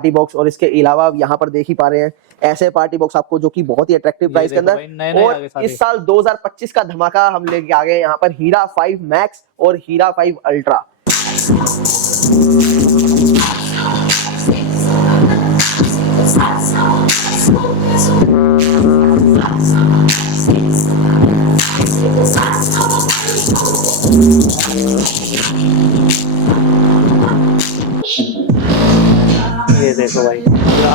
Party box और इसके अलावा यहाँ पर देख ही पा रहे हैं ऐसे पार्टी बॉक्स आपको जो कि बहुत ही अट्रैक्टिव प्राइस के अंदर। और इस साल 2025 का धमाका हम लेके आ गए यहाँ पर हीरा 5 मैक्स और हीरा 5 अल्ट्रा। ये देखो भाई पूरा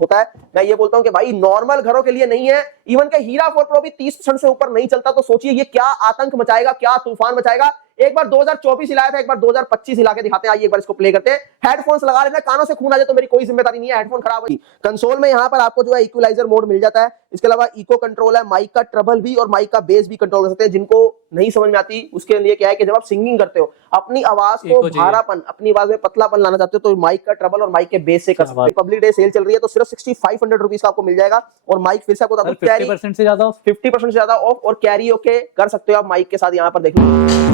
होता है। मैं ये बोलता हूं कि भाई नॉर्मल घरों के लिए नहीं है, इवन के हीरा 4 प्रो भी 30% से ऊपर नहीं चलता, तो सोचिए ये क्या आतंक मचाएगा, क्या तूफान मचाएगा। एक बार 2024 हिलाया था, एक बार 2025 हिला के दिखाते हैं। आइए एक बार इसको प्ले करते हैं। हेडफोन्स लगा लेना, कानों से खून आ जाए तो मेरी कोई जिम्मेदारी नहीं है, हेडफोन खराब है। कंसोल में यहाँ पर आपको जो है इक्वलाइजर मोड मिल जाता है, इसके अलावा इको कंट्रोल है, माइक का ट्रबल भी और माइक का बेस भी कंट्रोल कर सकते हैं। जिनको नहीं समझ में आती उसके लिए क्या है कि जब आप सिंगिंग करते हो अपनी आवाज को भारापन, अपनी आवाज में पतलापन लाना चाहते हो तो माइक का ट्रबल और माइक के बेस से कर सकते हैं। पब्लिक डे सेल चल रही है तो सिर्फ 6500 रुपीज का आपको मिल जाएगा। और माइक फिर से आपको 50% से ज्यादा ऑफ और कैरी ओके कर सकते हो आप माइक के साथ। यहाँ पर देखिए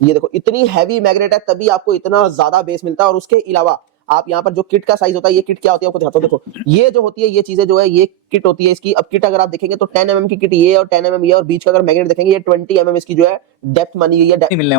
ये देखो इतनी हैवी मैग्नेट है तभी आपको इतना ज्यादा बेस मिलता है। और उसके अलावा आप यहाँ पर जो किट का साइज होता है, ये किट क्या होती है आपको दिखाता हूं। देखो ये जो होती है ये चीजें जो है ये किट होती है इसकी। अब किट अगर आप देखेंगे तो 10 mm की किट ये और 10 mm ये, और बीच का अगर मैग्नेट देखेंगे ये 20 mm इसकी जो है डेप्थ मानी गई है।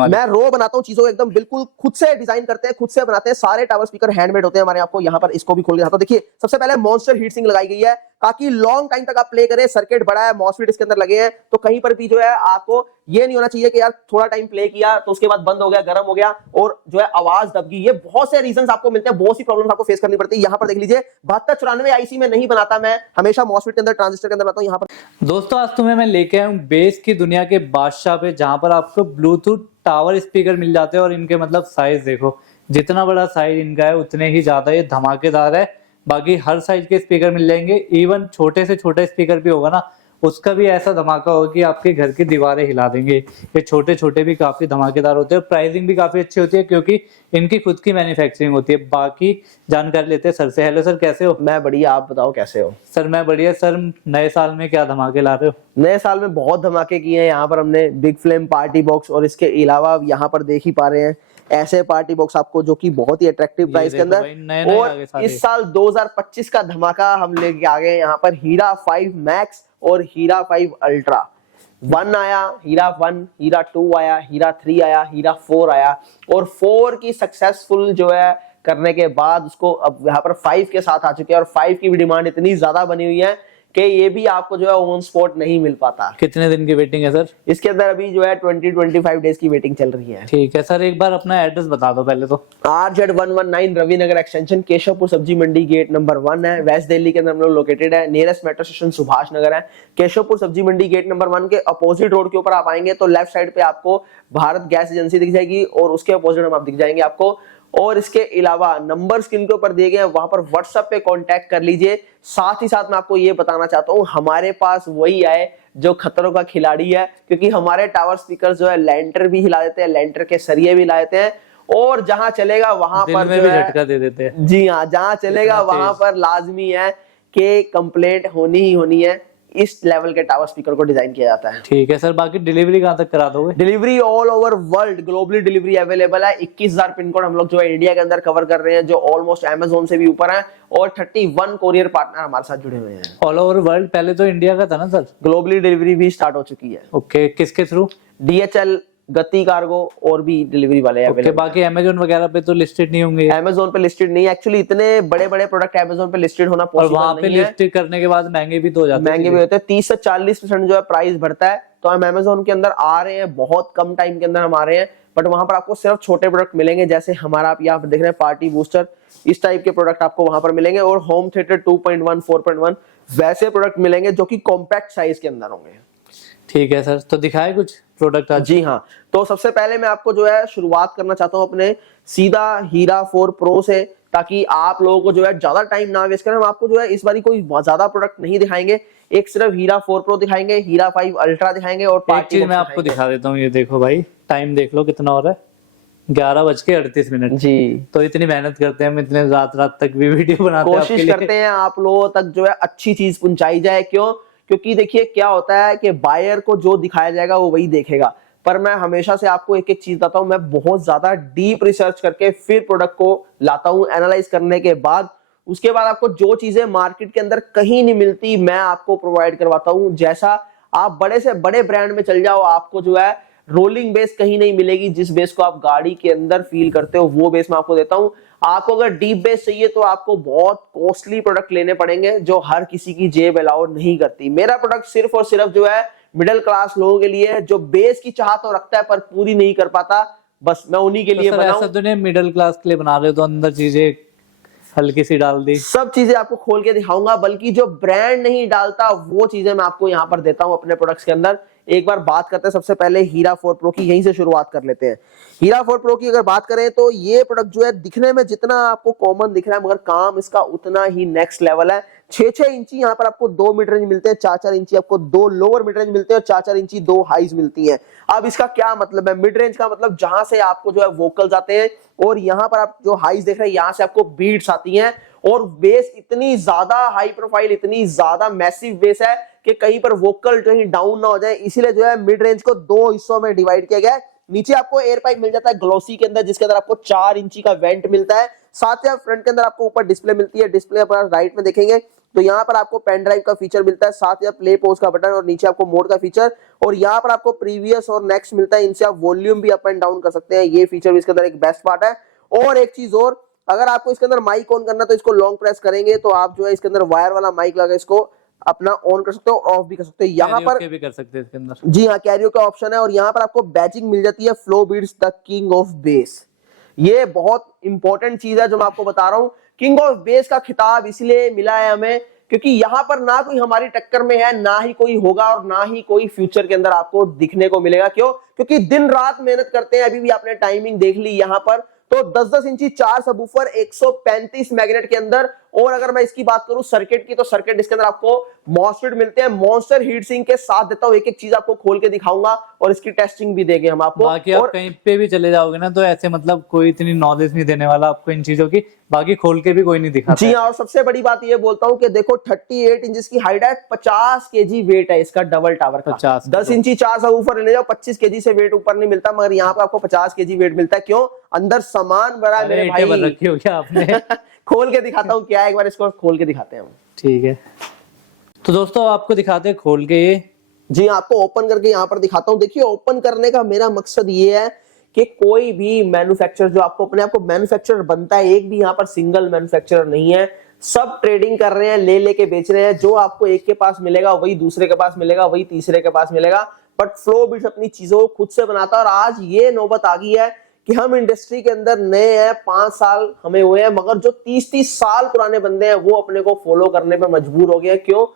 मैं रो बनाता हूँ चीजों को एकदम बिल्कुल खुद से डिजाइन करते हैं, खुद से बनाते हैं। सारे टावर स्पीकर हैंडमेड होते हैं हमारे। आपको यहाँ पर इसको भी खोल के दिखाता हूं। देखिए सबसे पहले मॉन्स्टर हीट सिंक लगाई गई है ताकि लॉन्ग टाइम तक आप प्ले करें। सर्किट बड़ा है, मॉसफेट इसके अंदर लगे हैं, तो कहीं पर भी जो है आपको ये नहीं होना चाहिए कि यार थोड़ा टाइम प्ले किया तो उसके बाद बंद हो गया, गर्म हो गया और जो है आवाज दब गई। ये बहुत से रीजंस आपको मिलते हैं, बहुत सी प्रॉब्लम्स आपको फेस करनी पड़ती है। यहाँ पर देख लीजिए 7294 आईसी में नहीं बनाता, मैं हमेशा मॉसफेट के अंदर, ट्रांजिस्टर के अंदर बनाता हूँ। यहाँ पर दोस्तों आज तुम्हें मैं लेके आया हूँ बेस की दुनिया के बादशाह पे, जहां पर आपको ब्लूटूथ टावर स्पीकर मिल जाते हैं। और इनके मतलब साइज देखो, जितना बड़ा साइज इनका है उतने ही ज्यादा ये धमाकेदार है। बाकी हर साइज के स्पीकर मिल जाएंगे, इवन छोटे से छोटा स्पीकर भी होगा ना उसका भी ऐसा धमाका होगा कि आपके घर की दीवारें हिला देंगे। ये छोटे छोटे भी काफी धमाकेदार होते हैं। प्राइसिंग भी काफी अच्छी होती है क्योंकि इनकी खुद की मैन्युफैक्चरिंग होती है। बाकी जानकारी लेते हैं सर से। हेलो सर, कैसे हो? मैं बढ़िया, आप बताओ कैसे हो? सर मैं बढ़िया। सर नए साल में क्या धमाके ला रहे हो? नए साल में बहुत धमाके किए हैं। यहाँ पर हमने बिग फ्लेम पार्टी बॉक्स और इसके अलावा यहाँ पर देख ही पा रहे हैं ऐसे पार्टी बॉक्स आपको जो कि बहुत ही अट्रैक्टिव प्राइस के अंदर। और इस साल 2025 का धमाका हम लेके आ गए यहाँ पर हीरा 5 मैक्स और हीरा 5 अल्ट्रा। 1 आया, हीरा 1, हीरा 2 आया, हीरा 3 आया, हीरा 4 आया। और 4 की सक्सेसफुल जो है करने के बाद उसको अब यहाँ पर 5 के साथ आ चुके हैं। और 5 की भी डिमांड इतनी ज्यादा बनी हुई है कि ये भी आपको जो है ऑन स्पॉट नहीं मिल पाता। कितने दिन की वेटिंग है सर? इसके अंदर अभी जो है 20-25 डेज की वेटिंग चल रही है। ठीक है सर, एक बार अपना एड्रेस बता दो पहले तो। RZ119 रविनगर एक्सटेंशन, केशवपुर सब्जी मंडी, गेट नंबर 1 है। वेस्ट दिल्ली के अंदर हम लोग लोकेटेड है। Nearest metro station Subhash Nagar है। केशवपुर सब्जी मंडी गेट नंबर 1 के अपोजिट रोड के ऊपर आप आएंगे तो लेफ्ट साइड पे आपको भारत गैस एजेंसी दिख जाएगी और उसके अपोजिट हम आप दिख जाएंगे आपको। और इसके अलावा नंबर स्क्रीन के ऊपर दिए गए हैं, वहां पर व्हाट्सएप पे कांटेक्ट कर लीजिए। साथ ही साथ मैं आपको ये बताना चाहता हूं हमारे पास वही आए जो खतरों का खिलाड़ी है, क्योंकि हमारे टावर स्पीकर जो है लैंटर भी हिला देते हैं, लैंटर के सरिये भी हिला देते हैं। और जहां चलेगा वहां पर जो है झटका दे देते हैं। जी हाँ, जहां चलेगा वहां पर लाजमी है कि कंप्लेंट होनी ही होनी है। इस लेवल के टावर स्पीकर को डिजाइन किया जाता है। ठीक है सर, बाकी डिलीवरी कहां तक करा दोगे? Delivery all over world globally delivery available है। 21,000 पिन कोड हम लोग जो है इंडिया के अंदर कवर कर रहे हैं, जो ऑलमोस्ट अमेज़न से भी ऊपर है। और 31 कोरियर पार्टनर हमारे साथ जुड़े हुए हैं ऑल ओवर वर्ल्ड। पहले तो इंडिया का था ना सर? ग्लोबली डिलीवरी भी स्टार्ट हो चुकी है। ओके, किसके थ्रू? DHL, गति कार्गो और भी डिलीवरी वाले अवेलेबल। बाकी अमेज़न वगैरह पे तो लिस्टेड नहीं होंगे? अमेज़न पे लिस्टेड नहीं है एक्चुअली। इतने बड़े बड़े प्रोडक्ट अमेज़न पे लिस्टेड होना पॉसिबल नहीं है। वहां पे लिस्टेड करने के बाद महंगे भी तो हो जाते हैं। महंगे भी होते हैं, 30 से 40% जो है प्राइस बढ़ता है। तो हम अमेज़न के अंदर आ रहे हैं, बहुत कम टाइम के अंदर हम आ रहे हैं, बट वहां पर आपको सिर्फ छोटे प्रोडक्ट मिलेंगे। जैसे हमारा आप यहाँ पर देख रहे हैं पार्टी बूस्टर, इस टाइप के प्रोडक्ट आपको वहां पर मिलेंगे। और होम थिएटर 2.1, 4.1 वैसे प्रोडक्ट मिलेंगे जो कि कॉम्पैक्ट साइज के अंदर होंगे। ठीक है सर, तो दिखाए कुछ प्रोडक्ट आज? जी हाँ, तो सबसे पहले मैं आपको जो है शुरुआत करना चाहता हूँ अपने सीधा हीरा 4 प्रो से, ताकि आप लोगों को जो है ज्यादा टाइम ना वेस्ट करें। हम आपको जो है इस बारी कोई ज्यादा प्रोडक्ट नहीं दिखाएंगे, एक सिर्फ हीरा 4 प्रो दिखाएंगे, हीरा 5 अल्ट्रा दिखाएंगे और एक पार्टी चीज मैं आपको दिखा देता हूँ, ये देखो भाई, टाइम देख लो कितना हो रहा है, 11:38 जी। तो इतनी मेहनत करते हैं हम, इतने रात रात तक भी वीडियो बनाते हैं आपके कोशिश लिए। करते हैं आप लोगों तक जो है अच्छी चीज पहुंचाई जाए। क्यों? क्योंकि देखिए क्या होता है कि बायर को जो दिखाया जाएगा वो वही देखेगा, पर मैं हमेशा से आपको एक एक चीज बताता हूं, मैं बहुत ज्यादा डीप रिसर्च करके फिर प्रोडक्ट को लाता हूं, एनालाइज करने के बाद उसके बाद आपको जो चीजें मार्केट के अंदर कहीं नहीं मिलती मैं आपको प्रोवाइड करवाता हूं। जैसा आप बड़े से बड़े ब्रांड में चल जाओ, आपको जो है रोलिंग बेस कहीं नहीं मिलेगी, जिस बेस को आप गाड़ी के अंदर फील करते हो वो बेस मैं आपको देता हूं। आपको अगर डीप बेस चाहिए तो आपको बहुत कॉस्टली प्रोडक्ट लेने पड़ेंगे जो हर किसी की जेब अलाउ नहीं करती। मेरा प्रोडक्ट सिर्फ और सिर्फ जो है मिडिल क्लास लोगों के लिए है, जो बेस की चाह तो रखता है पर पूरी नहीं कर पाता, बस मैं उन्हीं के लिए सर बनाऊं। ऐसा तो नहीं मिडिल क्लास के लिए बना रहे हो तो अंदर चीजें हल्की सी डाल दी? सब चीजें आपको खोल के दिखाऊंगा, बल्कि जो ब्रांड नहीं डालता वो चीजें मैं आपको यहाँ पर देता हूं अपने प्रोडक्ट्स के अंदर। एक बार बात करते हैं सबसे पहले हीरा 4 प्रो की, यहीं से शुरुआत कर लेते हैं। हीरा 4 प्रो की अगर बात करें तो ये प्रोडक्ट जो है दिखने में जितना आपको कॉमन दिख रहा है, मगर काम इसका उतना ही नेक्स्ट लेवल है। 6-6 इंची यहाँ पर आपको 2 मिड रेंज मिलते हैं, 4-4 इंची आपको 2 लोअर मिड रेंज मिलते हैं और 4-4 इंची 2 हाईज मिलती हैं। अब इसका क्या मतलब है? मिड रेंज का मतलब जहां से आपको जो है वोकल्स आते हैं, और यहाँ पर आप जो हाईज देख रहे हैं यहाँ से आपको बीट्स आती हैं। और बेस इतनी ज्यादा हाई प्रोफाइल, इतनी ज्यादा मैसिव बेस है कि कहीं पर वोकल कहीं डाउन ना हो जाए, इसीलिए जो है मिड रेंज को 2 हिस्सों में डिवाइड किया गया है। नीचे आपको एयर पाइप मिल जाता है ग्लोसी के अंदर, जिसके अंदर आपको 4 इंची का वेंट मिलता है। साथ ही फ्रंट के अंदर आपको ऊपर डिस्प्ले मिलती है, डिस्प्ले पर राइट में देखेंगे तो यहाँ पर आपको पेन ड्राइव का फीचर मिलता है, साथ ही प्ले पॉज का बटन और नीचे आपको मोड का फीचर, और यहाँ पर आपको प्रीवियस और नेक्स्ट मिलता है। इनसे आप वॉल्यूम भी अप एंड डाउन कर सकते हैं, ये फीचर भी इसके अंदर एक बेस्ट पार्ट है। और एक चीज और, अगर आपको इसके अंदर माइक ऑन करना तो इसको लॉन्ग प्रेस करेंगे तो आप जो है इसके अंदर वायर वाला माइक लगा इसको अपना ऑन कर सकते हो और ऑफ भी कर सकते हो। यहाँ पर भी कर सकते हैं इसके अंदर, जी हाँ, कैरियो का ऑप्शन है। और यहाँ पर आपको बैचिंग मिल जाती है, flow beats the king of base. ये बहुत इंपॉर्टेंट चीज है जो मैं आपको बता रहा हूं। किंग ऑफ बेस का खिताब इसलिए मिला है हमें क्योंकि यहाँ पर ना कोई हमारी टक्कर में है, ना ही कोई होगा और ना ही कोई फ्यूचर के अंदर आपको दिखने को मिलेगा। क्यों? क्योंकि दिन रात मेहनत करते हैं। अभी भी आपने टाइमिंग देख ली यहाँ पर, तो 10-10 इंची 4 सबवूफर 135 मैग्नेट के अंदर। और अगर मैं इसकी बात करूं सर्किट की, तो सर्किट इसके अंदर आपको मॉसफेट मिलते हैं, मॉन्स्टर हीट सिंक के साथ देता हूं। एक एक चीज आपको खोल के दिखाऊंगा और इसकी टेस्टिंग भी देंगे हम आपको। बाकी आप कहीं पे भी चले जाओगे ना तो ऐसे मतलब कोई इतनी नॉलेज नहीं देने वाला आपको इन चीजों की, बाकी खोल के भी कोई नहीं दिखाता। जी हाँ, और सबसे बड़ी बात ये बोलता हूं कि देखो 38 इंच की हाइट है, 50 केजी वेट है इसका डबल टावर का। 10 इंची 4 सबवूफर ले जाओ, 25 केजी से वेट ऊपर नहीं मिलता, मगर यहाँ पर आपको 50 केजी वेट मिलता है। क्यों? अंदर सामान भरा है मेरे भाई। रखी हो क्या आपने? खोल के दिखाता हूँ क्या है, एक बार इसको खोल के दिखाते हैं हम। ठीक है, तो दोस्तों आपको दिखाते हैं खोल के ये। जी आपको ओपन करके यहाँ पर दिखाता हूँ। देखिए ओपन करने का मेरा मकसद ये है कि कोई भी मैन्युफैक्चरर जो आपको अपने आप को मैन्युफैक्चरर बनता है, एक भी यहाँ पर सिंगल मैन्युफैक्चरर नहीं है, सब ट्रेडिंग कर रहे हैं, ले लेके बेच रहे हैं। जो आपको एक के पास मिलेगा वही दूसरे के पास मिलेगा, वही तीसरे के पास मिलेगा। बट फ्लो बीट्स अपनी चीजों को खुद से बनाता है। और आज ये नौबत आ गई है कि हम इंडस्ट्री के अंदर नए हैं, 5 साल हमें हुए हैं, मगर जो 30-30 साल पुराने बंदे हैं वो अपने को फॉलो करने पर मजबूर हो गए। क्यों?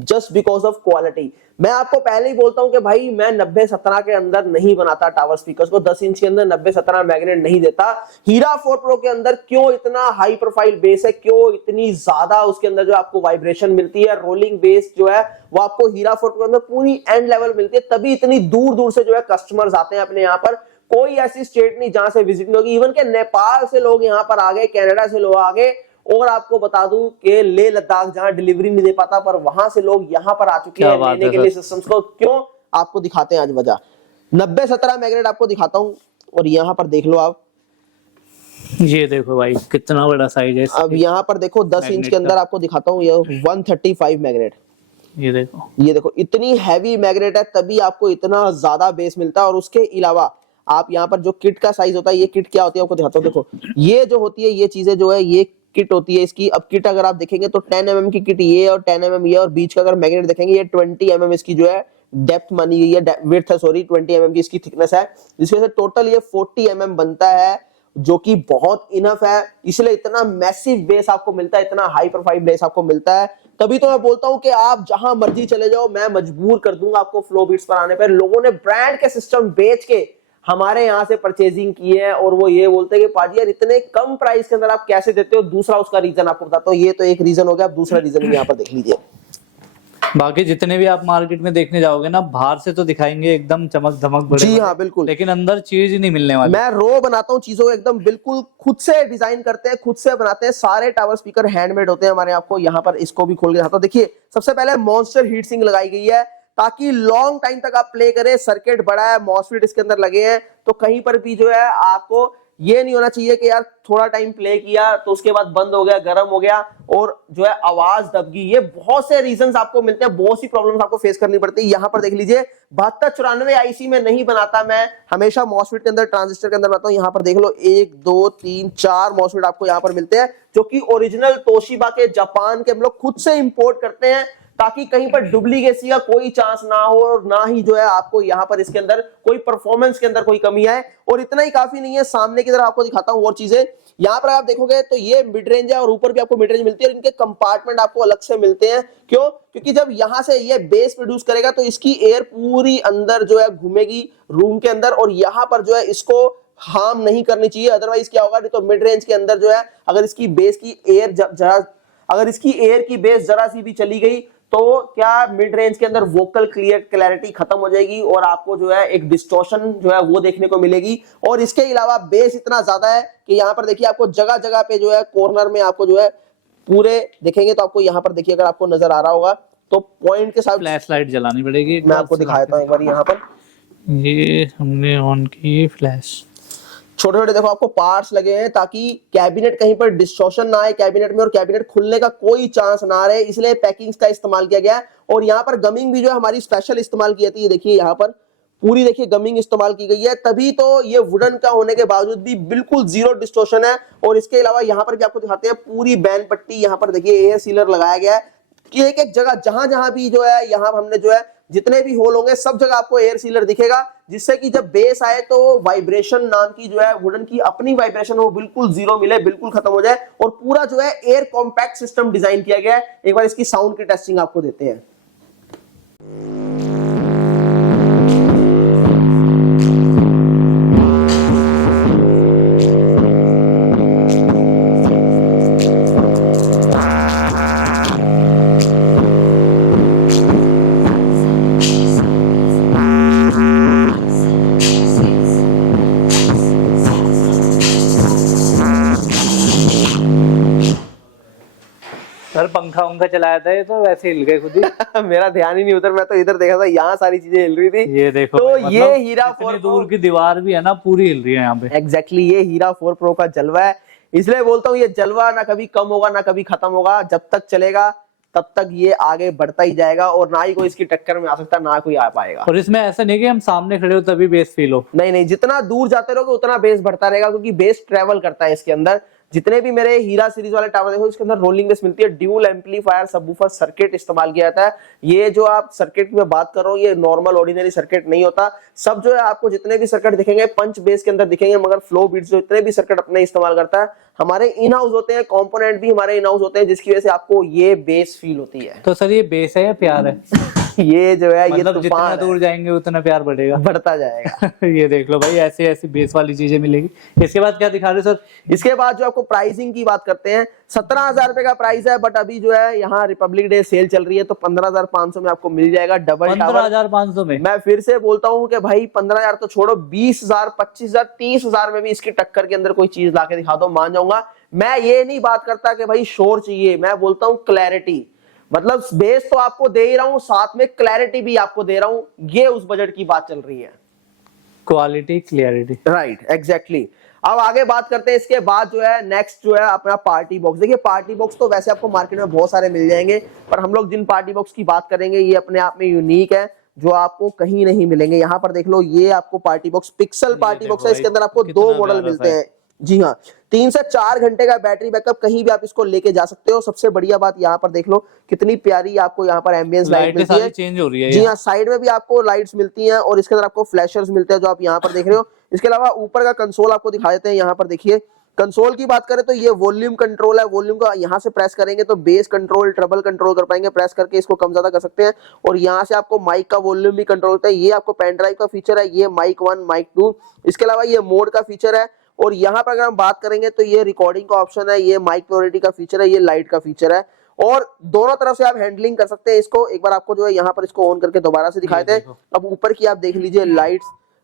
Just because of quality. मैं आपको पहले ही बोलता हूं कि भाई मैं 90-17 के अंदर नहीं बनाता टावर स्पीकर्स को, 10 इंच के अंदर 90-17 मैग्नेट नहीं देता। हीरा 4 प्रो के अंदर क्यों इतना हाई प्रोफाइल बेस है, क्यों इतनी ज्यादा उसके अंदर जो आपको वाइब्रेशन मिलती है, रोलिंग बेस जो है वो आपको हीरा 4 प्रो के अंदर पूरी एंड लेवल मिलती है, तभी इतनी दूर दूर से जो है कस्टमर्स आते हैं अपने यहाँ पर। कोई ऐसी स्टेट नहीं जहां से विजिट नहीं होगी, इवन के नेपाल से लोग यहाँ पर आ गए, कनाडा से लोग आ गए, और आपको बता दूं कि लेह लद्दाख जहां डिलीवरी नहीं दे पाता, पर वहां से लोग यहाँ पर आ चुके हैं लेने के लिए सिस्टम्स को। क्यों? आपको दिखाते हैं आज वजह। 90-17 मैग्नेट आपको दिखाता हूं, और यहाँ पर देख लो आप, ये देखो भाई कितना बड़ा साइज है। अब यहाँ पर देखो 10 इंच के अंदर आपको दिखाता हूँ, ये 135 मैग्नेट। ये देखो इतनी हैवी मैग्नेट है, तभी आपको इतना ज्यादा बेस मिलता है। और उसके अलावा आप यहाँ पर जो किट का साइज होता है, ये किट क्या होती है आपको दिखाता हूँ। देखो ये जो होती है, ये चीजें जो है ये किट होती है इसकी। अब किट अगर आप देखेंगे तो 10 mm की किट ये, और 10 mm ये, और बीच का अगर मैग्नेट देखेंगे ये 20 mm इसकी जो है डेप्थ मानी गई है, विड्थ है सॉरी, 20 mm की इसकी थिकनेस है, जिसकी वजह से टोटल ये 40 mm बनता है, जो कि बहुत इनफ है। इसलिए इतना मैसिव बेस आपको मिलता है, इतना हाई प्रोफाइल बेस आपको मिलता है। तभी तो मैं बोलता हूं कि आप जहां मर्जी चले जाओ, मैं मजबूर कर दूंगा आपको फ्लो बीट्स पर आने पर। लोगों ने ब्रांड के सिस्टम बेच के हमारे यहाँ से परचेजिंग की है और वो ये बोलते हैं कि पाजी यार इतने कम प्राइस के अंदर आप कैसे देते हो। दूसरा उसका रीजन आपको बताता हूँ, ये तो एक रीजन हो गया, आप दूसरा रीजन भी यहाँ पर देख लीजिए। बाकी जितने भी आप मार्केट में देखने जाओगे ना, बाहर से तो दिखाएंगे एकदम चमक धमक बड़े जी बड़े, हाँ बिल्कुल, लेकिन अंदर चीज ही नहीं मिलने वाली। मैं रो बनाता हूँ चीजों को एकदम बिल्कुल खुद से डिजाइन करते हैं, खुद से बनाते हैं, सारे टावर स्पीकर हैंडमेड होते हैं हमारे। आपको यहाँ पर इसको भी खोल के दिखाता हूँ। देखिए सबसे पहले मॉन्स्टर हीट सिंक लगाई गई है ताकि लॉन्ग टाइम तक आप प्ले करें। सर्किट बड़ा है, मॉसफेट इसके अंदर लगे हैं, तो कहीं पर भी जो है आपको ये नहीं होना चाहिए कि यार थोड़ा टाइम प्ले किया तो उसके बाद बंद हो गया, गर्म हो गया और जो है आवाज दब गई। ये बहुत से रीजंस आपको मिलते हैं, बहुत सी प्रॉब्लम्स आपको फेस करनी पड़ती है। यहाँ पर देख लीजिए 7294 आईसी में नहीं बनाता मैं, हमेशा मॉसफेट के अंदर, ट्रांजिस्टर के अंदर बनाता हूँ। यहाँ पर देख लो 1 2 3 4 मॉसफेट आपको यहाँ पर मिलते हैं, जो कि ओरिजिनल तोशिबा के, जापान के हम लोग खुद से इंपोर्ट करते हैं ताकि कहीं पर डुप्लीकेसी का कोई चांस ना हो और ना ही जो है आपको यहाँ पर इसके अंदर कोई परफॉर्मेंस के अंदर कोई कमी आए। और इतना ही काफी नहीं है, सामने की तरफ आपको दिखाता हूँ और चीजें। यहाँ पर आप देखोगे तो ये मिड रेंज है और ऊपर भी आपको मिड रेंज मिलती है और इनके कंपार्टमेंट आपको अलग से मिलते हैं। क्यों? क्योंकि जब यहाँ से ये बेस प्रोड्यूस करेगा तो इसकी एयर पूरी अंदर जो है घूमेगी रूम के अंदर और यहाँ पर जो है इसको हार्म नहीं करनी चाहिए। अदरवाइज क्या होगा, तो मिड रेंज के अंदर जो है अगर इसकी बेस की एयर अगर इसकी एयर की बेस जरा सी भी चली गई तो क्या मिड रेंज के अंदर वोकल क्लैरिटी खत्म हो जाएगी और आपको जो है एक डिस्टॉर्शन जो है वो देखने को मिलेगी। और इसके अलावा बेस इतना ज्यादा है कि यहाँ पर देखिए आपको जगह जगह पे जो है कॉर्नर में आपको जो है पूरे दिखेंगे, तो आपको यहाँ पर देखिए अगर आपको नजर आ रहा होगा तो पॉइंट के साथ फ्लैश लाइट जलानी पड़ेगी। मैं आपको दिखाता हूँ एक बार। यहाँ पर ये हमने ऑन की फ्लैश, छोटे छोटे देखो आपको पार्ट्स लगे हैं ताकि कैबिनेट कहीं पर डिस्टॉर्शन ना आए कैबिनेट में और कैबिनेट खुलने का कोई चांस ना रहे, इसलिए पैकिंग्स का इस्तेमाल किया गया है। और यहाँ पर गमिंग भी जो है हमारी स्पेशल इस्तेमाल की जाती है। देखिए यहाँ पर पूरी देखिए गमिंग इस्तेमाल की गई है, तभी तो ये वुडन का होने के बावजूद भी बिल्कुल जीरो डिस्टॉर्शन है। और इसके अलावा यहाँ पर भी आपको दिखाते हैं पूरी बैन पट्टी, यहाँ पर देखिए एयर सीलर लगाया गया है कि एक एक जगह जहां जहां भी जो है यहाँ हमने जो है जितने भी होल होंगे सब जगह आपको एयर सीलर दिखेगा, जिससे कि जब बेस आए तो वाइब्रेशन नाम की जो है वुडन की अपनी वाइब्रेशन वो बिल्कुल जीरो मिले, बिल्कुल खत्म हो जाए। और पूरा जो है एयर कॉम्पैक्ट सिस्टम डिजाइन किया गया है। एक बार इसकी साउंड की टेस्टिंग आपको देते हैं। सर पंखा उंखा चलाया था ये तो वैसे हिल गए खुद ही। मेरा ध्यान ही नहीं उधर, मैं तो इधर देखा था, यहाँ सारी चीजें हिल रही थी। ये देखो तो मतलब ये हीरा इतनी 4 दूर की दीवार भी है ना, पूरी हिल रही है यहाँ पे। एग्जैक्टली ये हीरा 4 प्रो का जलवा है, इसलिए बोलता हूँ ये जलवा ना कभी कम होगा ना कभी खत्म होगा। जब तक चलेगा तब तक ये आगे बढ़ता ही जाएगा और ना ही कोई इसकी टक्कर में आ सकता, ना कोई आ पाएगा। और इसमें ऐसा नहीं कि हम सामने खड़े हो तभी बेस फील हो, नहीं नहीं, जितना दूर जाते रहोगे उतना बेस बढ़ता रहेगा, क्योंकि बेस ट्रेवल करता है इसके अंदर। जितने भी मेरे हीरा सीरीज वाले टावर देखो इसके अंदर रोलिंग बेस मिलती है, ड्यूल एम्पलीफायर सबवूफर सर्किट इस्तेमाल किया जाता है। ये जो आप सर्किट में बात कर रहा हूँ ये नॉर्मल ऑर्डिनरी सर्किट नहीं होता। सब जो है आपको जितने भी सर्किट दिखेंगे पंच बेस के अंदर दिखेंगे, मगर फ्लो बीट्स जो इतने भी सर्किट अपने इस्तेमाल करता है हमारे इन हाउस होते हैं, कंपोनेंट भी हमारे इन हाउस होते हैं, जिसकी वजह से आपको ये बेस फील होती है। तो सर ये बेस है या प्यार है? ये जो है मतलब ये जितना तूफान दूर जाएंगे उतना प्यार बढ़ेगा, बढ़ता जाएगा। ये देख लो भाई, ऐसी ऐसी बेस वाली चीजें मिलेगी। इसके बाद क्या दिखा रहे हो सर? इसके बाद जो आपको प्राइसिंग की बात करते हैं, 17,000 रुपए का प्राइस है, बट अभी जो है यहाँ रिपब्लिक डे सेल चल रही है तो 15,500 में आपको मिल जाएगा डबल टावर। 15,500 में? मैं फिर से बोलता हूँ कि भाई 15,000 तो छोड़ो, 20,000 25,000 30,000 में भी इसकी टक्कर के अंदर कोई चीज लाके दिखा दो, मान जाऊंगा। मैं ये नहीं बात करता कि भाई शोर चाहिए, मैं बोलता हूँ क्लैरिटी। मतलब बेस तो आपको दे ही रहा हूं, साथ में क्लैरिटी भी आपको दे रहा हूं, ये उस बजट की बात चल रही है। Quality clarity, right exactly. अब आगे बात करते हैं इसके बाद जो है नेक्स्ट जो है अपना पार्टी बॉक्स। देखिए पार्टी बॉक्स तो वैसे आपको मार्केट में बहुत सारे मिल जाएंगे, पर हम लोग जिन पार्टी बॉक्स की बात करेंगे ये अपने आप में यूनिक है, जो आपको कहीं नहीं मिलेंगे। यहाँ पर देख लो, ये आपको party box pixel party box है, इसके अंदर आपको 2 मॉडल मिलते हैं। जी हाँ, 3 से 4 घंटे का बैटरी बैकअप, कहीं भी आप इसको लेके जा सकते हो। सबसे बढ़िया बात यहाँ पर देख लो कितनी प्यारी आपको यहाँ पर एम्बियंस लाइट मिलती है, चेंज हो रही है। जी हाँ, साइड में भी आपको लाइट्स मिलती हैं और इसके अंदर आपको फ्लैशर्स मिलते हैं जो आप यहाँ पर देख रहे हो। इसके अलावा ऊपर का कंसोल आपको दिखा देते हैं, यहाँ पर देखिए कंसोल की बात करें तो ये वॉल्यूम कंट्रोल है, वॉल्यूम को यहाँ से प्रेस करेंगे तो बेस कंट्रोल, ट्रबल कंट्रोल कर पाएंगे, प्रेस करके इसको कम ज्यादा कर सकते हैं। और यहाँ से आपको माइक का वॉल्यूम भी कंट्रोल होता है। ये आपको पेन ड्राइव का फीचर है, ये माइक 1 माइक 2, इसके अलावा ये मोड का फीचर है। और यहाँ पर अगर हम बात करेंगे तो ये रिकॉर्डिंग का ऑप्शन है, ये माइक प्योरिटी का फीचर है, ये लाइट का फीचर है। और दोनों तरफ से आप हैंडलिंग कर सकते हैं इसको। एक बार आपको जो है यहाँ पर इसको ऑन करके दोबारा से दिखाए थे। अब ऊपर की आप देख लीजिए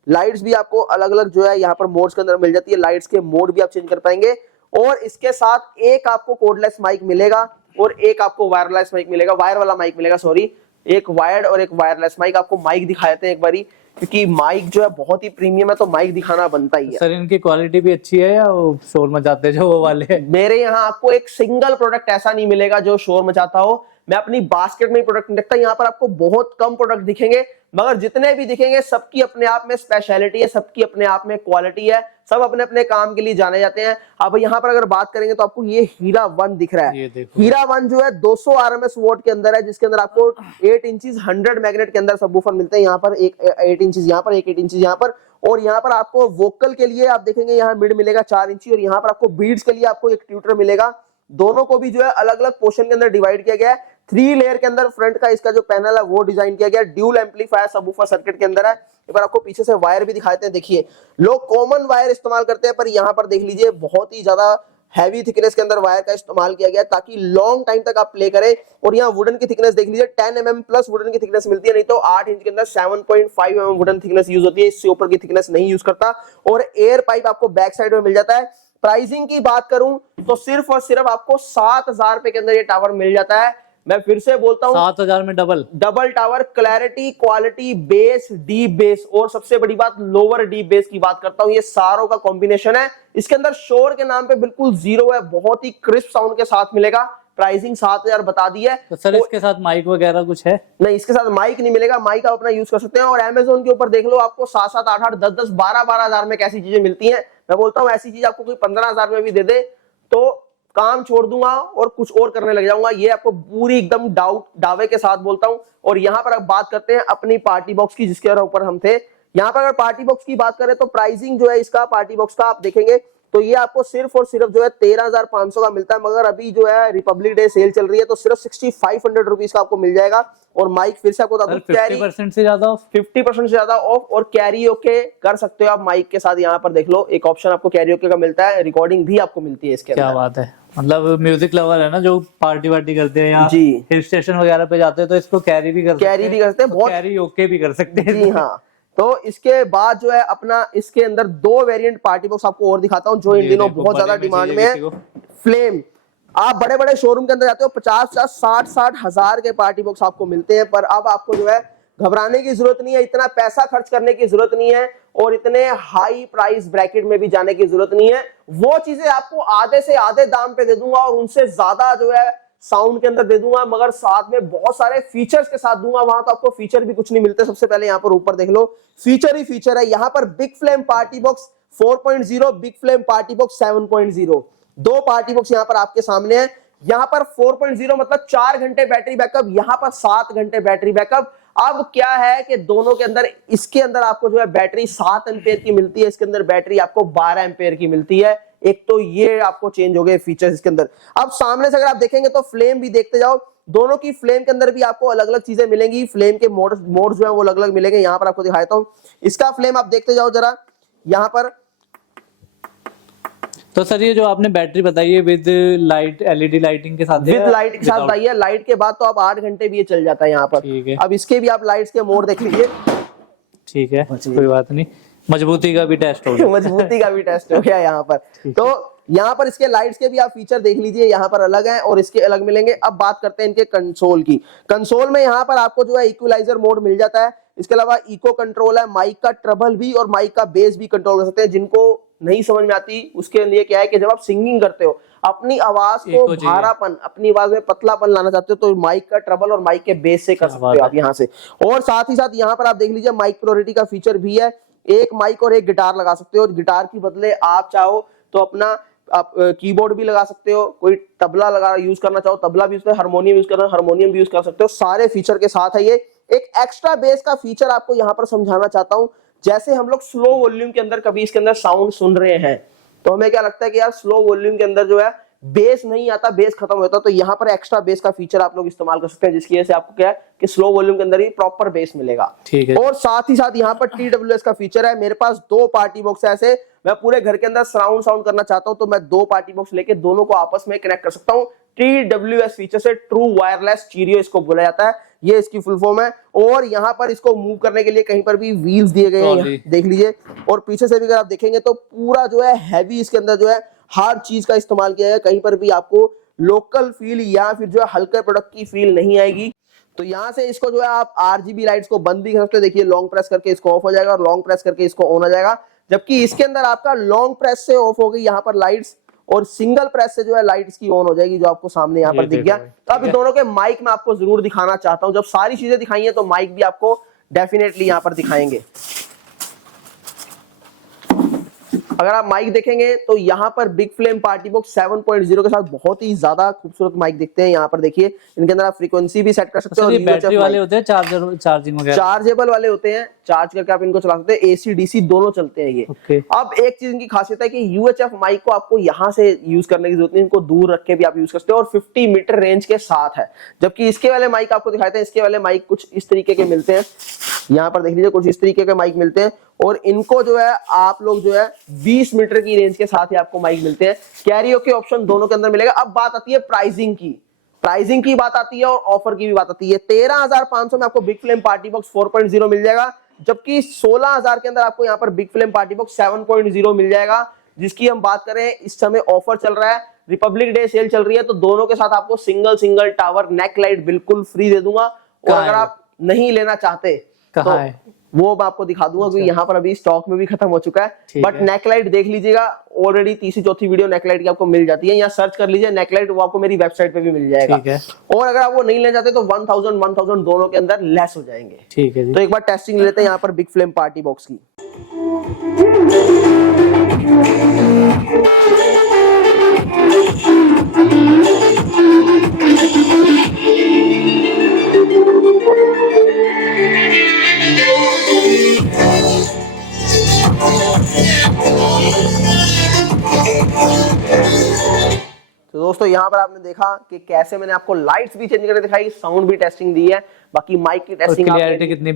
लाइट्स भी आपको अलग अलग जो है यहाँ पर मोड्स के अंदर मिल जाती है, लाइट्स के मोड भी आप चेंज कर पाएंगे। और इसके साथ एक आपको कोडलेस माइक मिलेगा और एक आपको वायरलेस माइक मिलेगा, वायर वाला माइक मिलेगा, सॉरी, एक वायर्ड और एक वायरलेस माइक। आपको माइक दिखाए थे एक बारी, क्योंकि माइक जो है बहुत ही प्रीमियम है तो माइक दिखाना बनता ही है। सर इनकी क्वालिटी भी अच्छी है या वो शोर मचाते हैं जो वो वाले? मेरे यहाँ आपको एक सिंगल प्रोडक्ट ऐसा नहीं मिलेगा जो शोर मचाता हो। मैं अपनी बास्केट में प्रोडक्ट नहीं रखता, यहाँ पर आपको बहुत कम प्रोडक्ट दिखेंगे, मगर जितने भी दिखेंगे सबकी अपने आप में स्पेशलिटी है, सबकी अपने आप में क्वालिटी है, सब अपने अपने काम के लिए जाने जाते हैं। अब यहाँ पर अगर बात करेंगे तो आपको ये हीरा 1 दिख रहा है। हीरा 1 जो है 200 RMS वोट के अंदर है, जिसके अंदर आपको 8 इंचेस 100 मैग्नेट के अंदर सबवूफर मिलते हैं। यहाँ पर एक 8 इंचेस यहाँ पर, एक 8 इंचेस यहाँ पर। और यहाँ पर आपको वोकल के लिए आप देखेंगे यहाँ मिड मिलेगा 4 इंची, और यहाँ पर आपको बीट्स के लिए आपको एक ट्यूटर मिलेगा। दोनों को भी जो है अलग अलग पोर्शन के अंदर डिवाइड किया गया है। 3 लेयर के अंदर फ्रंट का इसका जो पैनल है वो डिजाइन किया गया है, ड्यूल एम्पलीफायर सबवूफर सर्किट के अंदर है। एक बार आपको पीछे से वायर भी दिखाते हैं। देखिए, लोग कॉमन वायर इस्तेमाल करते हैं, पर यहाँ पर देख लीजिए बहुत ही ज्यादा हैवी थिकनेस के अंदर वायर का इस्तेमाल किया गया है, ताकि लॉन्ग टाइम तक आप प्ले करें। और यहाँ वुडन की थिकनेस देख लीजिए, 10 mm प्लस वुडन की थिकनेस मिलती है, नहीं तो 8 इंच के अंदर 7.5 mm वुडन थिकनेस यूज होती है, इससे ऊपर की थिकनेस नहीं यूज करता। और एयर पाइप आपको बैक साइड में मिल जाता है। प्राइसिंग की बात करूं तो सिर्फ और सिर्फ आपको 7,000 रुपए के अंदर ये टावर मिल जाता है। मैं फिर से बोलता हूं, 7,000 में double tower, clarity, quality, base, deep base, और सबसे बड़ी बात लोअर डीप बेस की बात करता हूं, ये सारों का कॉम्बिनेशन है। इसके अंदर शोर के नाम पे बिल्कुल जीरो है, बहुत ही क्रिस्प साउंड के साथ मिलेगा। प्राइसिंग 7,000 बता दी है। तो सर इसके साथ माइक वगैरह कुछ है? नहीं, इसके साथ माइक नहीं मिलेगा, माइक आप अपना यूज कर सकते हैं। और Amazon के ऊपर देख लो, आपको 7-7, 8-8, 10-10, 12-12 हजार में कैसी चीजें मिलती हैं। मैं बोलता हूँ ऐसी चीज आपको कोई 15,000 में भी दे दे तो काम छोड़ दूंगा और कुछ और करने लग जाऊंगा। ये आपको पूरी एकदम दावे के साथ बोलता हूं। और यहाँ पर अब बात करते हैं अपनी पार्टी बॉक्स की, जिसके ऊपर हम थे। यहाँ पर अगर पार्टी बॉक्स की बात करें तो प्राइसिंग जो है इसका पार्टी बॉक्स का आप देखेंगे तो ये आपको सिर्फ और सिर्फ जो है 13,500 का मिलता है। मगर अभी जो है रिपब्लिक डे सेल चल रही है तो सिर्फ 6,500 रुपीज का आपको मिल जाएगा। और माइक फिर से आपको बता दूं, 50% से ज्यादा ऑफ, 50% से ज्यादा ऑफ। और कैरियोके कर सकते हो आप माइक के साथ। यहाँ पर देख लो एक ऑप्शन आपको कैरियोके का मिलता है, रिकॉर्डिंग भी आपको मिलती है इसके अंदर। क्या बात है, मतलब म्यूजिक लवर है ना जो पार्टी वार्टी करते हैं या जी हिल स्टेशन वगैरह पे जाते हैं तो इसको कैरी भी करते हैं, बहुत कैरियोके भी कर सकते हैं। जी हाँ। तो इसके बाद जो है अपना इसके अंदर 2 वेरिएंट पार्टी बॉक्स आपको और दिखाता हूं जो इन दिनों बहुत ज्यादा डिमांड में है। फ्लेम, आप बड़े बड़े शोरूम के अंदर जाते हो 50-50, 60-60 हजार के पार्टी बॉक्स आपको मिलते हैं। पर अब आपको जो है घबराने की जरूरत नहीं है, इतना पैसा खर्च करने की जरूरत नहीं है, और इतने हाई प्राइस ब्रैकेट में भी जाने की जरूरत नहीं है। वो चीजें आपको आधे से आधे दाम पे दे दूंगा और उनसे ज्यादा जो है साउंड के अंदर दे दूंगा, मगर साथ में बहुत सारे फीचर्स के साथ दूंगा। वहां तो आपको फीचर भी कुछ नहीं मिलते। सबसे पहले यहाँ पर ऊपर देख लो, फीचर ही फीचर है। यहाँ पर big flame party box 4.0, big flame party box 7.0, 2 party box यहाँ पर आपके सामने है। यहाँ पर 4.0 मतलब 4 घंटे बैटरी बैकअप, यहाँ पर 7 घंटे बैटरी बैकअप। अब क्या है कि दोनों के अंदर, इसके अंदर आपको जो है बैटरी 7 एम्पेयर की मिलती है, इसके अंदर बैटरी आपको 12 एम्पेयर की मिलती है। एक तो ये आपको चेंज हो गए फीचर्स इसके अंदर। अब सामने से अगर आप देखेंगे तो फ्लेम भी देखते जाओ, दोनों की फ्लेम के अंदर भी आपको अलग अलग चीजें मिलेंगी। फ्लेम के मोड जो है वो अलग अलग मिलेंगे। यहाँ पर आपको दिखाता हूँ इसका फ्लेम, आप देखते जाओ जरा यहाँ पर। तो सर ये जो आपने बैटरी बताई है विद लाइट, एलईडी लाइटिंग के साथ, विद लाइट के साथ बताइए। लाइट के बाद तो आप 8 घंटे भी ये चल जाता है यहाँ पर। ठीक है। अब इसके भी आप लाइट्स के मोड देख लीजिए। ठीक है, कोई बात नहीं, मजबूती का भी टेस्ट हो गया। मजबूती का भी टेस्ट हो गया यहाँ पर। तो यहाँ पर इसके लाइट्स के भी आप फीचर देख लीजिए, यहाँ पर अलग है और इसके अलग मिलेंगे। अब बात करते हैं इनके कंसोल की। कंसोल में यहाँ पर आपको जो है इक्वलाइजर मोड मिल जाता है। इसके अलावा इको कंट्रोल है, माइक का ट्रबल भी और माइक का बेस भी कंट्रोल कर सकते हैं। जिनको नहीं समझ में आती उसके लिए क्या है कि जब आप सिंगिंग करते हो, अपनी आवाज को भारापन, अपनी आवाज में पतलापन लाना चाहते हो, तो माइक का ट्रबल और माइक के बेस से कर सकते हो आप यहाँ से। और साथ ही साथ यहाँ पर आप देख लीजिए माइक प्योरिटी का फीचर भी है। एक माइक और एक गिटार लगा सकते हो। गिटार की बदले आप चाहो तो अपना आप कीबोर्ड भी लगा सकते हो, कोई तबला लगा यूज करना चाहो तबला भी यूज कर, हारमोनियम यूज करना हारमोनियम भी यूज कर सकते हो। सारे फीचर के साथ है ये। एक एक्स्ट्रा बेस का फीचर आपको यहाँ पर समझाना चाहता हूँ। जैसे हम लोग स्लो वॉल्यूम के अंदर कभी इसके अंदर साउंड सुन रहे हैं तो हमें क्या लगता है कि यार स्लो वॉल्यूम के अंदर जो है बेस नहीं आता, बेस खत्म होता, तो यहाँ पर एक्स्ट्रा बेस का फीचर आप लोग इस्तेमाल कर सकते हैं, जिसकी वजह से आपको क्या है कि स्लो वॉल्यूम के अंदर ही प्रॉपर बेस मिलेगा। ठीक है। और साथ ही साथ यहाँ पर TWS का फीचर है। मेरे पास 2 पार्टी बॉक्स है, ऐसे मैं पूरे घर के अंदर सराउंड साउंड करना चाहता हूं तो मैं 2 पार्टी बॉक्स लेके दोनों को आपस में कनेक्ट कर सकता हूं। TWS फीचर से ट्रू वायरलेस स्टीरियो इसको बोला जाता है, ये इसकी फुल फॉर्म है। और यहाँ पर इसको मूव करने के लिए कहीं पर भी व्हील्स दिए गए हैं, देख लीजिए। और पीछे से भी अगर आप देखेंगे तो पूरा जो है हैवी इसके अंदर जो है हर चीज का इस्तेमाल किया है, कहीं पर भी आपको लोकल फील या फिर जो है हल्के प्रोडक्ट की फील नहीं आएगी। तो यहाँ से इसको जो है आप RGB लाइट्स को बंद भी कर सकते हैं, देखिए लॉन्ग प्रेस करके इसको ऑफ हो जाएगा और लॉन्ग प्रेस करके इसको ऑन हो जाएगा। जबकि इसके अंदर आपका लॉन्ग प्रेस से ऑफ हो गई यहाँ पर लाइट्स और सिंगल प्रेस से जो है लाइट्स की ऑन हो जाएगी, जो आपको सामने यहाँ पर दिख गया। तो अब दोनों के माइक में आपको जरूर दिखाना चाहता हूँ, जब सारी चीजें दिखाई है तो माइक भी आपको डेफिनेटली यहाँ पर दिखाएंगे। अगर आप माइक देखेंगे तो यहाँ पर बिग फ्लेम पार्टी बॉक्स 7.0 के साथ बहुत ही ज्यादा खूबसूरत माइक दिखते हैं। यहाँ पर देखिए इनके अंदर आप फ्रीक्वेंसी भी सेट कर सकते हो। बैटरी वाले होते हैं, चार्जिंग वगैरह चार्जेबल वाले होते हैं, चार्ज करके आप इनको चला सकते हैं। AC DC दोनों चलते हैं ये। अब एक चीज इनकी खासियत है कि UHF माइक को आपको यहाँ से यूज करने की जरूरत नहीं, इनको दूर रख के भी आप यूज कर सकते हो और 50 मीटर रेंज के साथ है। जबकि इसके वाले माइक आपको दिखाते हैं, इसके वाले माइक कुछ इस तरीके के मिलते हैं, यहाँ पर देख लीजिए कुछ इस तरीके के माइक मिलते हैं। और इनको जो है आप लोग जो है 20 मीटर की रेंज के साथ ही आपको माइक मिलते हैं। कैरियोके ऑप्शन दोनों के अंदर मिलेगा। अब बात आती है प्राइसिंग की बात आती है और ऑफर की भी बात आती है। 13,500 में आपको बिग फ्लेम पार्टी बॉक्स 4.0 मिल जाएगा, जबकि 16,000 के अंदर आपको यहाँ पर बिग फ्लेम पार्टी बॉक्स 7.0 मिल जाएगा। जिसकी हम बात करें, इस समय ऑफर चल रहा है, रिपब्लिक डे सेल चल रही है, तो दोनों के साथ आपको सिंगल टावर नेक लाइट बिल्कुल फ्री दे दूंगा। और अगर आप नहीं लेना चाहते तो वो मैं आपको दिखा दूंगा, क्योंकि यहाँ पर अभी स्टॉक में भी खत्म हो चुका है। बट नेकलाइट देख लीजिएगा, ऑलरेडी तीसरी चौथी वीडियो नेकलाइट की आपको मिल जाती है, यहाँ सर्च कर लीजिए नेकलाइट, वो आपको मेरी वेबसाइट पे भी मिल जाएगा। और अगर आप वो नहीं लेना चाहते तो 1000 दोनों के अंदर लेस हो जाएंगे। ठीक है जी। तो एक बार टेस्टिंग लेते हैं यहाँ पर बिग फ्लेम पार्टी बॉक्स की। तो दोस्तों यहाँ पर आपने देखा कि कैसे मैंने आपको लाइट्स भी चेंज करके दिखाई, साउंड भी टेस्टिंग दी है, बाकी माइक की टेस्टिंग, क्लैरिटी कितनी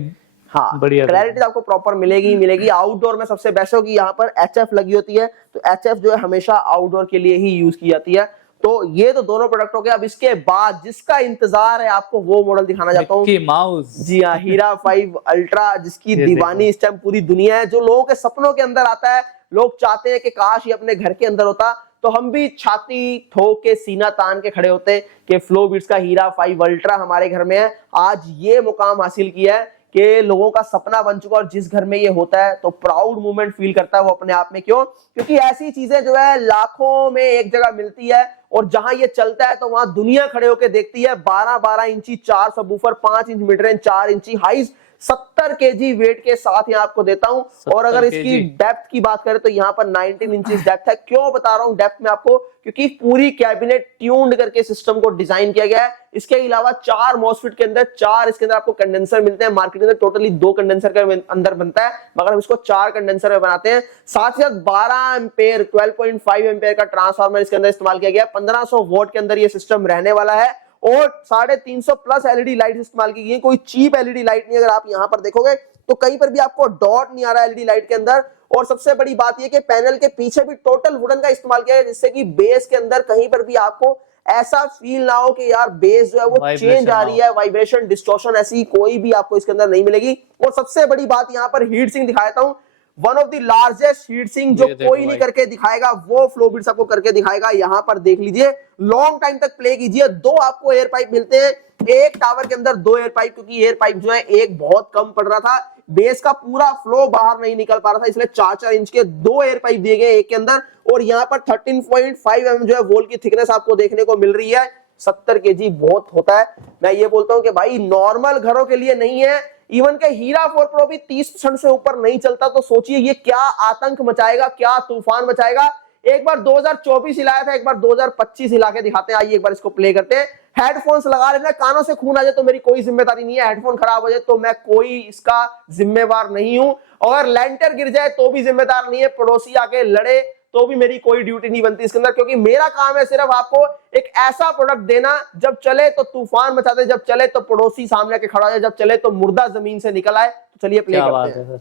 बढ़िया, क्लैरिटी आपको प्रॉपर मिलेगी। आउटडोर में सबसे बेस्ट होगी, यहाँ पर HF लगी होती है, तो HF जो है हमेशा आउटडोर के लिए ही यूज की जाती है। तो ये तो दोनों प्रोडक्ट हो गए। अब इसके बाद जिसका इंतजार है आपको वो मॉडल दिखाना चाहता हूँ। जी हाँ, हीरा 5 अल्ट्रा, जिसकी दीवानी इस टाइम पूरी दुनिया है, जो लोगों के सपनों के अंदर आता है। लोग चाहते हैं कि काश ये अपने घर के अंदर होता, तो हम भी छाती ठोक के सीना तान के खड़े होते कि फ्लो बीट्स का हीरा 5 अल्ट्रा हमारे घर में है। आज ये मुकाम हासिल किया है कि लोगों का सपना बन चुका, और जिस घर में ये होता है तो प्राउड मोमेंट फील करता है वो अपने आप में। क्यों? क्योंकि ऐसी चीजें जो है लाखों में एक जगह मिलती है, और जहां ये चलता है तो वहां दुनिया खड़े होकर देखती है। 12 इंची 4 सबवूफर, 5 इंच मिड रेंज, 4 इंची हाइज, 70 केजी वेट के साथ यहाँ आपको देता हूं। और अगर इसकी डेप्थ की बात करें तो यहाँ पर 19 इंचेस डेप्थ है। क्यों बता रहा हूं डेप्थ में आपको? क्योंकि पूरी कैबिनेट ट्यून्ड करके सिस्टम को डिजाइन किया गया है। इसके अलावा 4 मॉसफेट के अंदर 4 इसके अंदर आपको कंडेंसर मिलते हैं। मार्केट के अंदर टोटली 2 कंडेंसर के अंदर बनता है, मगर हम इसको 4 कंडेंसर में बनाते हैं। साथ ही साथ 12 एम्पेयर 12.5 एम्पेयर का ट्रांसफार्मर इसके अंदर इस्तेमाल किया गया। 1500 वोल्ट के अंदर ये सिस्टम रहने वाला है, और 350 प्लस एलईडी लाइट इस्तेमाल की गई है। कोई चीप एलईडी लाइट नहीं। अगर आप यहां पर देखोगे तो कहीं पर भी आपको डॉट नहीं आ रहा है एलईडी लाइट के अंदर। और सबसे बड़ी बात यह कि पैनल के पीछे भी टोटल वुडन का इस्तेमाल किया है, जिससे कि बेस के अंदर कहीं पर भी आपको ऐसा फील ना हो कि यार बेस जो है वो चेंज आ रही है, वाइब्रेशन, डिस्टॉर्शन ऐसी कोई भी आपको इसके अंदर नहीं मिलेगी। और सबसे बड़ी बात यहां पर हीट सिंक दिखाता हूं, one of the largest heat sink, जो कोई नहीं करके दिखाएगा वो फ्लो बीट्स आपको करके दिखाएगा। यहां पर देख लीजिए, लॉन्ग टाइम तक प्ले कीजिए। 2 आपको एयर पाइप मिलते हैं, एक टावर के अंदर 2 एयर पाइप, क्योंकि एयर पाइप जो है एक बहुत कम पड़ रहा था, बेस का पूरा फ्लो बाहर नहीं निकल पा रहा था, इसलिए 4-4 इंच के 2 एयर पाइप दिए गए एक के अंदर। और यहाँ पर 13.5 mm जो है वॉल की थिकनेस आपको देखने को मिल रही है। 70 केजी बहुत होता है। मैं ये बोलता हूं कि भाई नॉर्मल घरों के लिए नहीं है। इवन के हीरा 4 प्रो भी 30% से ऊपर नहीं चलता, तो सोचिए ये क्या आतंक मचाएगा, क्या तूफान मचाएगा। एक बार 2024 हिलाया था, एक बार 2025 हिला के दिखाते हैं। आइए एक बार इसको प्ले करते हैं। हेडफोन्स लगा लेना, कानों से खून आ जाए तो मेरी कोई जिम्मेदारी नहीं है, हेडफोन खराब हो जाए तो मैं कोई इसका जिम्मेवार नहीं हूं, और लेंटर गिर जाए तो भी जिम्मेदार नहीं है। पड़ोसी आके लड़े तो भी मेरी कोई ड्यूटी नहीं बनती इसके अंदर, क्योंकि मेरा काम है सिर्फ आपको एक ऐसा प्रोडक्ट देना जब चले तो तूफान मचा दे, जब चले तो पड़ोसी सामने के खड़ा हो जाए, जब चले तो मुर्दा जमीन से निकल आए। तो चलिए प्ले करते हैं।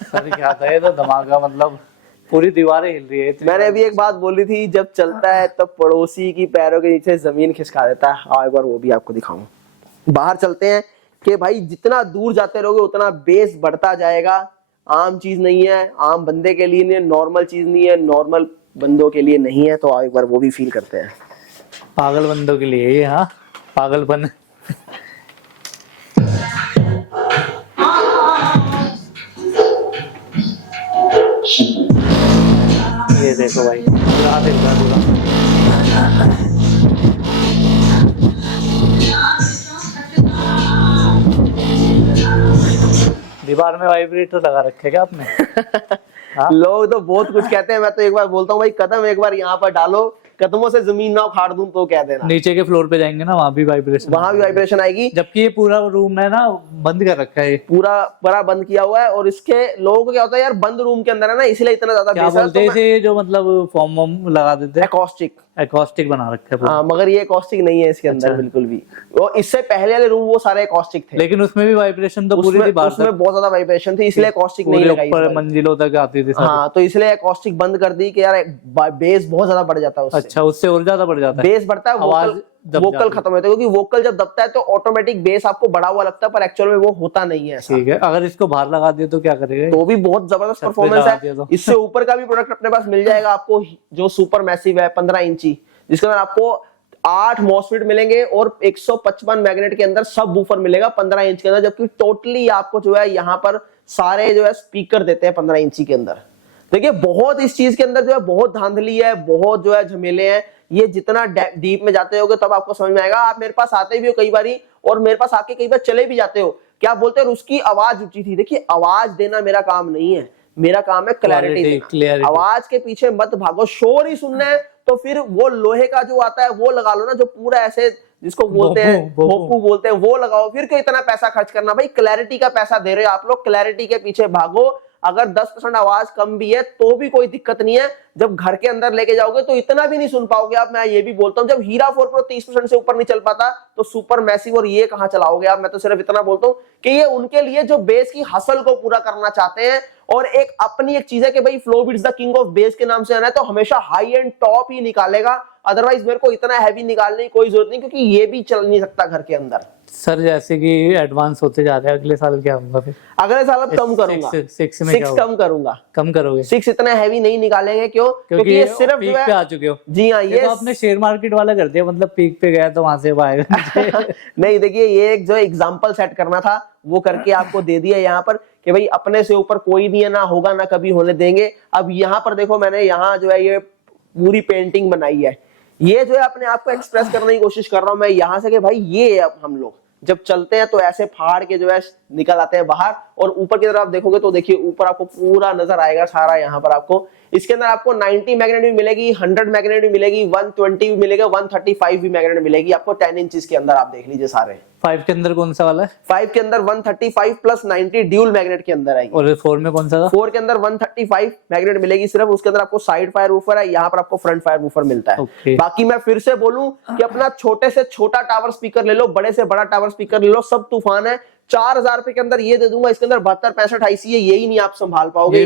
सर क्या था ये तो धमाका, मतलब पूरी दीवारें हिल रही है। मैंने अभी एक बात बोली थी, जब चलता है तो पड़ोसी की पैरों के नीचे जमीन खिसका देता है। हाँ, एक बार वो भी आपको दिखाऊं। बाहर चलते हैं कि भाई जितना दूर जाते रहोगे उतना बेस बढ़ता जाएगा। आम चीज नहीं है, आम बंदे के लिए नहीं, नॉर्मल चीज नहीं है, नॉर्मल बंदों के लिए नहीं है। तो एक बार वो भी फील करते हैं। पागल बंदों के लिए ये, हाँ पागलपन। ये देखो भाई, पूरा दिल का पूरा। दीवार में वाइब्रेटर लगा रखे क्या आपने? हाँ? लोग तो बहुत कुछ कहते हैं, मैं तो एक बार बोलता हूँ भाई कदम एक बार यहाँ पर डालो, कदमों से जमीन ना उखाड़ दूं तो कह देना। नीचे के फ्लोर पे जाएंगे ना, वहां भी वाइब्रेशन आएगी। जबकि ये पूरा रूम है ना बंद कर रखा है, पूरा बड़ा बंद किया हुआ है। और इसके लोगों को क्या होता है यार, बंद रूम के अंदर है ना, इसलिए इतना ज्यादा क्या बोलते हैं इसे, जो मतलब फॉर्म लगा देते हैं, एकॉस्टिक बना रखा है। हाँ, मगर ये एकॉस्टिक नहीं है इसके अंदर बिल्कुल भी। वो इससे पहले वाले रूम वो सारे एकॉस्टिक थे, लेकिन उसमें भी वाइब्रेशन तो पूरी थी, उसमें बहुत ज्यादा वाइब्रेशन थी, इसलिए एकॉस्टिक नहीं लगाई, ऊपर मंजिलों तक आती थी। हाँ, तो इसलिए एकॉस्टिक बंद कर दी कि यार बेस बहुत ज्यादा बढ़ जाता है उससे। अच्छा, उससे और ज्यादा बढ़ जाता है, बेस बढ़ता है, वोकल खत्म होता है, क्योंकि वोकल जब दबता है तो ऑटोमेटिक बेस आपको बढ़ा हुआ लगता है, पर एक्चुअल में वो होता नहीं है। ठीक है, अगर इसको बाहर लगा दिया तो क्या करेगा? तो भी बहुत जबरदस्त परफॉर्मेंस है। इससे ऊपर का भी प्रोडक्ट अपने पास मिल जाएगा आपको, जो सुपर मैसिव है 15 इंची, जिसके अंदर आपको 8 मॉसफेट मिलेंगे और 155 मैग्नेट के अंदर सब वूफर मिलेगा 15 इंच के अंदर। जबकि टोटली आपको जो है यहाँ पर सारे जो है स्पीकर देते हैं 15 इंची के अंदर। देखिए बहुत इस चीज के अंदर जो है बहुत धांधली है, बहुत जो है झमेले हैं। ये जितना डीप में जाते होगे तब आपको समझ में आएगा। आप मेरे पास आते भी हो कई बारी, और मेरे पास आके कई बार चले भी जाते हो, क्या बोलते हैं उसकी आवाज ऊंची थी। देखिए आवाज देना मेरा काम नहीं है, मेरा काम है क्लैरिटी। आवाज के पीछे मत भागो, शोर ही सुनना है तो फिर वो लोहे का जो आता है वो लगा लो ना, जो पूरा ऐसे जिसको बोलते हैं भोपू बोलते हैं, वो लगाओ। फिर क्यों इतना पैसा खर्च करना भाई, क्लैरिटी का पैसा दे रहे हो आप लोग, क्लैरिटी के पीछे भागो। अगर 10% आवाज कम भी है तो भी कोई दिक्कत नहीं है, जब घर के अंदर लेके जाओगे तो इतना भी नहीं सुन पाओगे आप। मैं ये भी बोलता हूं, जब हीरा 4 प्रो 30% से ऊपर नहीं चल पाता तो सुपर मैसिव और ये कहां चलाओगे आप। मैं तो सिर्फ इतना बोलता हूं कि ये उनके लिए जो बेस की हसल को पूरा करना चाहते हैं, और एक अपनी एक चीज है कि भाई flow beats the king of base के नाम से आना है तो हमेशा हाई एंड टॉप ही निकालेगा। अदरवाइज मेरे को इतना हैवी निकालने की कोई जरूरत नहीं, क्योंकि ये भी चल नहीं सकता घर के अंदर। सर जैसे कि एडवांस होते जा रहे हैं, अगले साल क्या होगा फिर? अगले साल अब कम करूंगा, 6 कम करूंगा। कम करोगे? 6 इतना हैवी नहीं निकालेंगे। क्यों? क्योंकि ये सिर्फ पीक पे आ चुके हो। जी हाँ, ये तो आपने शेयर मार्केट वाला कर दिया, मतलब पीक पे गया तो वहां से आएगा। नहीं, देखिए ये एक जो एग्जांपल सेट करना था वो करके आपको दे दिया यहाँ पर कि भाई अपने से ऊपर कोई नहीं है, ना होगा ना कभी होने देंगे। अब यहाँ पर देखो, मैंने यहाँ जो है ये पूरी पेंटिंग बनाई है, ये जो है अपने आप को एक्सप्रेस करने की कोशिश कर रहा हूं मैं यहाँ से कि भाई ये अब हम लोग जब चलते हैं तो ऐसे फाड़ के जो है निकल आते हैं बाहर। और ऊपर की तरफ आप देखोगे तो देखिए ऊपर आपको पूरा नजर आएगा सारा। यहाँ पर आपको इसके अंदर आपको 90 मैग्नेट भी मिलेगी, 100 मैग्नेट भी मिलेगी, 120 भी मिलेगा, 135 भी मैग्नेट मिलेगी आपको 10 इंचेस के अंदर। आप देख लीजिए सारे। 5 के अंदर कौन सा वाला है? 5 के अंदर 135 प्लस 90 ड्यूल मैग्नेट के अंदर आएगी। और 4 में कौन सा था? 4 के अंदर 135 मैग्नेट मिलेगी सिर्फ। उसके अंदर आपको साइड फायर वूफर है, यहाँ पर आपको फ्रंट फायर वूफर मिलता है। बाकी मैं फिर से बोलूं कि अपना छोटे से छोटा टावर स्पीकर ले लो, बड़े से बड़ा टावर स्पीकर ले लो, सब तूफान है। 4000 रुपए के अंदर ये दे दूंगा। इसके अंदर 72-65 आईसी है, यही नहीं आप संभाल पाओगे। ये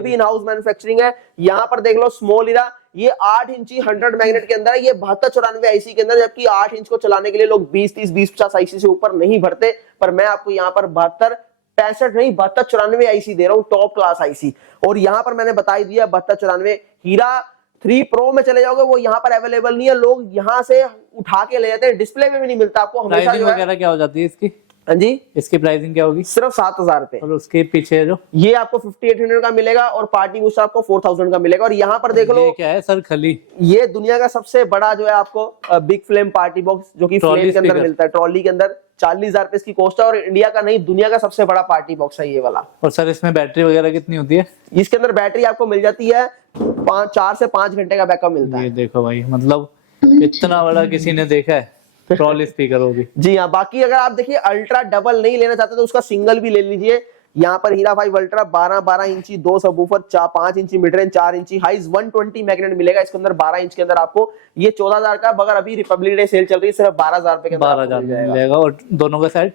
भी इन हाउस मैन्युफैक्चरिंग है। यहाँ पर देख लो स्मॉल इरा, ये 8 इंची 100 मैग्नेट के अंदर है, ये 72-94 आईसी के अंदर। जबकि 8 इंच को चलाने के लिए लोग 20-30 20-50 आईसी से ऊपर नहीं भरते, पर मैं आपको यहाँ पर 72-65 नहीं 72-94 आईसी दे रहा हूँ, टॉप क्लास आईसी। और यहाँ पर मैंने बता ही दिया 72-94 हीरा 3 प्रो में चले जाओगे, वो यहाँ पर अवेलेबल नहीं है। लोग यहाँ से उठा के ले जाते हैं, डिस्प्ले में भी नहीं मिलता आपको हमेशा। प्राइसिंग वगैरह क्या हो जाती है इसकी? हाँ जी, इसकी प्राइसिंग क्या होगी? सिर्फ 7,000 रुपए। और उसके पीछे जो ये आपको 5800 का मिलेगा और पार्टी बूस्टर आपको 4000 का मिलेगा। और यहाँ पर देख लो, ये क्या है सर? खली। ये दुनिया का सबसे बड़ा जो है आपको बिग फ्लेम पार्टी बॉक्स, जो कि ट्रॉली फ्लेम के अंदर स्पीकर। मिलता है, ट्रॉली के अंदर। 40,000 रुपए इसकी कॉस्ट है और इंडिया का नहीं, दुनिया का सबसे बड़ा पार्टी बॉक्स है ये वाला। और सर इसमें बैटरी वगैरह कितनी होती है? इसके अंदर बैटरी आपको मिल जाती है 4 से 5 घंटे का बैकअप मिलता ये है। देखो भाई, मतलब इतना बड़ा किसी ने देखा है? ट्रॉली स्पीकर होगी। जी हाँ, बाकी अगर आप देखिए अल्ट्रा डबल नहीं लेना चाहते तो उसका सिंगल भी ले लीजिए। यहाँ पर हीरा 5 अल्ट्रा 12 इंची, 2 सबवूफर, 5 इंची मिड रेंज, 4 इंची हाइज, 120 मैग्नेट मिलेगा इसके अंदर 12 इंच के अंदर आपको। ये 14,000 का, मगर अभी रिपब्लिक डे सेल चल रही है, सिर्फ 12,000 रुपए के अंदर 12,000 आपको मिल जाएगा। मिलेगा। और दोनों का सेट?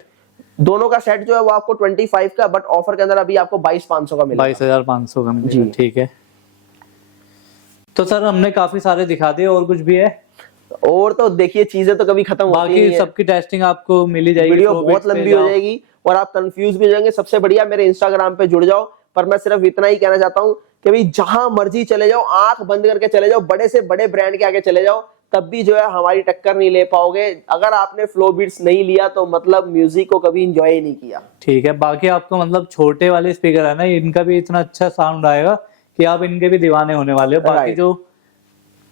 दोनों का सेट जो है वो आपको 25 का, बट ऑफर के अंदर अभी आपको 22,500 का मिलेगा। 22,500 का मिलेगा। जी। ठीक है, तो सर हमने काफी सारे दिखा दिए, और कुछ भी है? और तो देखिए, चीजें तो कभी खत्म होती बाकी नहीं है। सबकी टेस्टिंग आपको मिल ही जाएगी। वीडियो Pro बहुत Bits पे लंबी हो जाओ। जाएगी और आप कंफ्यूज भी हो जाएंगे। सबसे बढ़िया मेरे इंस्टाग्राम पे जुड़ जाओ। पर मैं सिर्फ इतना ही कहना चाहता हूँ कि भाई जहां मर्जी चले जाओ, आंख बंद करके चले जाओ, बड़े से बड़े ब्रांड के आगे चले जाओ, तब भी जो है हमारी टक्कर नहीं ले पाओगे। अगर आपने फ्लो बीट्स नहीं लिया तो मतलब म्यूजिक को कभी इंजॉय नहीं किया। ठीक है, बाकी आपको मतलब छोटे वाले स्पीकर है ना, इनका भी इतना अच्छा साउंड आएगा कि आप इनके भी दीवाने होने वाले हो। बाकी Right. जो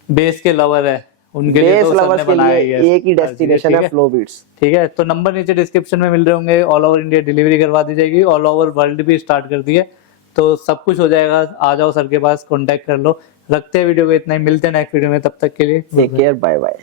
बेस के लवर है उनके लिए बेस तो सर लवर्स ने के बनाया लिए ही है। एक ही डेस्टिनेशन ठीक है, फ्लो बीट्स। ठीक है, तो नंबर नीचे डिस्क्रिप्शन में मिल रहे होंगे। ऑल ओवर इंडिया डिलीवरी करवा दी जाएगी, ऑल ओवर वर्ल्ड भी स्टार्ट कर दी है, तो सब कुछ हो जाएगा। आ जाओ सर के पास, कांटेक्ट कर लो। रखते हैं वीडियो को इतना ही, मिलते हैं नेक्स्ट वीडियो में, तब तक के लिए टेक केयर, बाय बाय।